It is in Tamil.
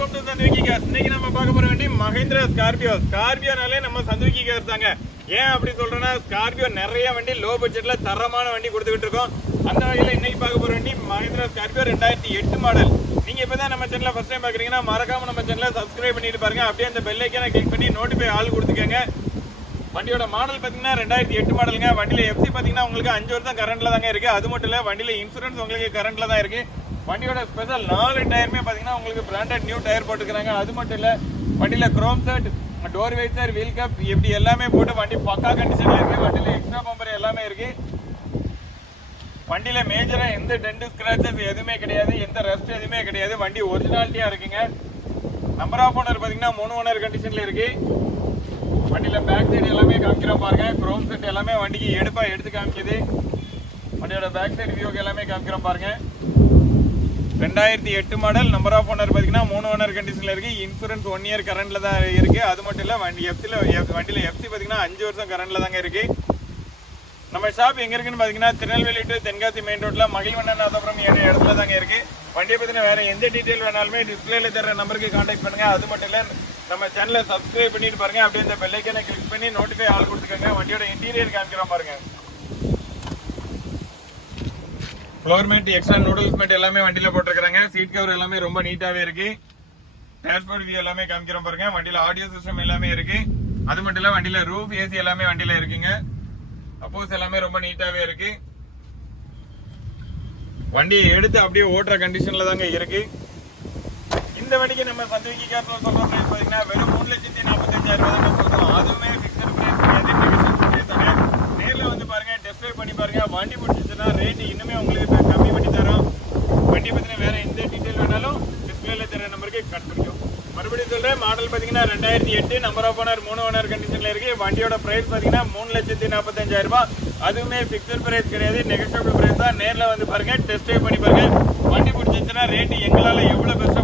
வெல்கம் டு சந்திரிகி கேஸ் இன்னைக்கு நம்ம பார்க்க போற வண்டி மஹேந்திரா ஸ்கார்பியோ ஸ்கார்பியோனாலே நம்ம சந்திரிகி கேஸ் தாங்க ஏன் அப்படி சொல்றேன்னா ஸ்கார்பியோ நிறைய வண்டி லோ பட்ஜெட்ல தரமான வண்டி கொடுத்துக்கிட்டு இருக்கோம். அந்த வகையில் இன்னைக்கு பார்க்க போற வண்டி மகேந்திரா ஸ்கார்பியோ ரெண்டாயிரத்தி எட்டு மாடல் நீங்க இப்பதான் நம்ம சேனல ஃபர்ஸ்ட் டைம் பாக்குறீங்கன்னா மறக்காம நம்ம சேனலை சப்ஸ்கிரைப் பண்ணிட்டு பாருங்க. அப்படியே அந்த பெல் ஐக்கான கிளிக் பண்ணி நோட்டிஃபை ஆள் கொடுத்துக்கங்க. வண்டியோட மாடல் பார்த்தீங்கன்னா ரெண்டாயிரத்தி எட்டு மாடலுங்க வண்டியில் எஃப்சி பார்த்தீங்கன்னா உங்களுக்கு அஞ்சு வருஷம் கரண்டில் தாங்க இருக்குது அது மட்டும் இல்லை வண்டியில் இன்சூரன்ஸ் உங்களுக்கு கரண்ட்டில் தான் இருக்குது வண்டியோட ஸ்பெஷல் நாலு டயருமே பார்த்தீங்கன்னா உங்களுக்கு பிராண்டட் நியூ டயர் போட்டுக்கிறாங்க அது மட்டும் இல்லை வண்டியில் chrome set door visor wheel cup இப்படி எல்லாமே போட்டு வண்டி பக்கா கண்டிஷனில் இருக்குது வண்டியில் எக்ஸ்ட்ரா பம்பர் எல்லாமே இருக்குது வண்டியில் மேஜராக எந்த டென்ட் ஸ்க்ராச்சஸ் எதுவுமே கிடையாது. எந்த ரெஸ்ட் எதுவுமே கிடையாது. வண்டி ஒரிஜினாலிட்டியாக இருக்குங்க. நம்பர் ஆஃப் ஓனர் பார்த்தீங்கன்னா மூணு ஓனர் கண்டிஷனில் இருக்குது வண்டியில பேக் சைடு எல்லாமே காமிக்கிறோம் பாருங்க. குரோம் செட் எல்லாமே வண்டிக்கு எடுப்பா எடுத்து காமிக்குது. வண்டியோட பேக் சைடு வியூக்கு எல்லாமே காமிக்கிறோம் பாருங்க. ரெண்டாயிரத்தி எட்டு மாடல் நம்பர் ஆஃப் ஓனர் பார்த்தீங்கன்னா மூணு ஓனர் கண்டிஷனில் இருக்கு. இன்சூரன்ஸ் ஒன் இயர் கரண்டில் தான் இருக்கு. அது மட்டும் இல்லை வண்டி எஃப்சியில் வண்டியில் எஃப்சி பார்த்தீங்கன்னா அஞ்சு வருஷம் கரண்டில் தாங்க இருக்கு. நம்ம ஷாப் எங்கே இருக்குன்னு பார்த்தீங்கன்னா திருநெல்வேலி டு தென்காசி மெயின் மகிழ்வண்ணன் மகிழ்வண்ணநாதபுரம் என்ற இடத்துல தாங்க இருக்கு. வண்டியை பற்றின வேறு எந்த டீட்டெயில் வேணாலுமே டிஸ்பிளேல தர நம்பருக்கு கான்டாக்ட் பண்ணுங்கள் அது மட்டும் இல்லை நம்ம சேனலை சப்ஸ்கிரைப் பண்ணிட்டு பாருங்க. அப்படியே இந்த பெல்லைக்கனை கிளிக் பண்ணி நோட்டிஃபை ஆள் கொடுத்துக்கோங்க. வண்டியோட இன்டீரியர் காமிக்கிறோம் பாருங்க. Floor mat extra noodles mat எல்லாமே வண்டியில போட்டிருக்காங்க சீட் கவர் எல்லாமே ரொம்ப நீட்டாகவே இருக்கு. டேஷ்போர்ட் வியூ எல்லாமே காமிக்கிறோம் பாருங்க. வண்டியில் ஆடியோ சிஸ்டம் எல்லாமே இருக்கு. அது மட்டும் இல்லை வண்டியில் ரூஃப் ஏசி எல்லாமே வண்டியில் இருக்குங்க. அப்போஸ் எல்லாமே ரொம்ப நீட்டாகவே இருக்கு. வண்டியை எடுத்து அப்படியே ஓட்டுற கண்டிஷனில் தாங்க இருக்குது இந்த வண்டிக்கு நம்ம சந்திரிக்கி கார்ல சொல்ற பிரைஸ் பாத்தீங்கன்னா வெறும் மூணு லட்சத்தி நாற்பத்தஞ்சாயிரம் ரூபாய் அதுவுமே ஃபிக்ஸட் பிரைஸ் கிடையாது. நெகோஷியபிள் பிரைஸ் வந்து பாருங்க டெஸ்ட் ட்ரைவ் பண்ணி பாருங்க. வண்டி பிடிச்சிச்சுன்னா ரேட்டு இன்னுமே உங்களுக்கு கம்மி பண்ணி தரோம். வண்டி பத்தின வேற எந்த டீட்டெயில் வேணாலும் டிஸ்பிளேல தர நம்பருக்கு கட் பண்ணிக்கும் மறுபடியும் சொல்றேன் மாடல் பாத்தீங்கன்னா ரெண்டாயிரத்தி எட்டு நம்பர் ஆஃப் ஓனர் மூணு ஓனர் கண்டிஷன்ல இருக்கு. வண்டியோட பிரைஸ் பாத்தீங்கன்னா மூணு லட்சத்தி நாற்பத்தஞ்சாயிரம் ரூபாய். அதுவுமே ஃபிக்ஸட் பிரைஸ் கிடையாது. நெகோஷியபிள் பிரைஸ் தான். நேரில் வந்து பாருங்க டெஸ்ட் ட்ரைவ் பண்ணி பாருங்க. வண்டி பிடிச்சிச்சுன்னா ரேட்டு எங்களால் எவ்வளோ பெருசா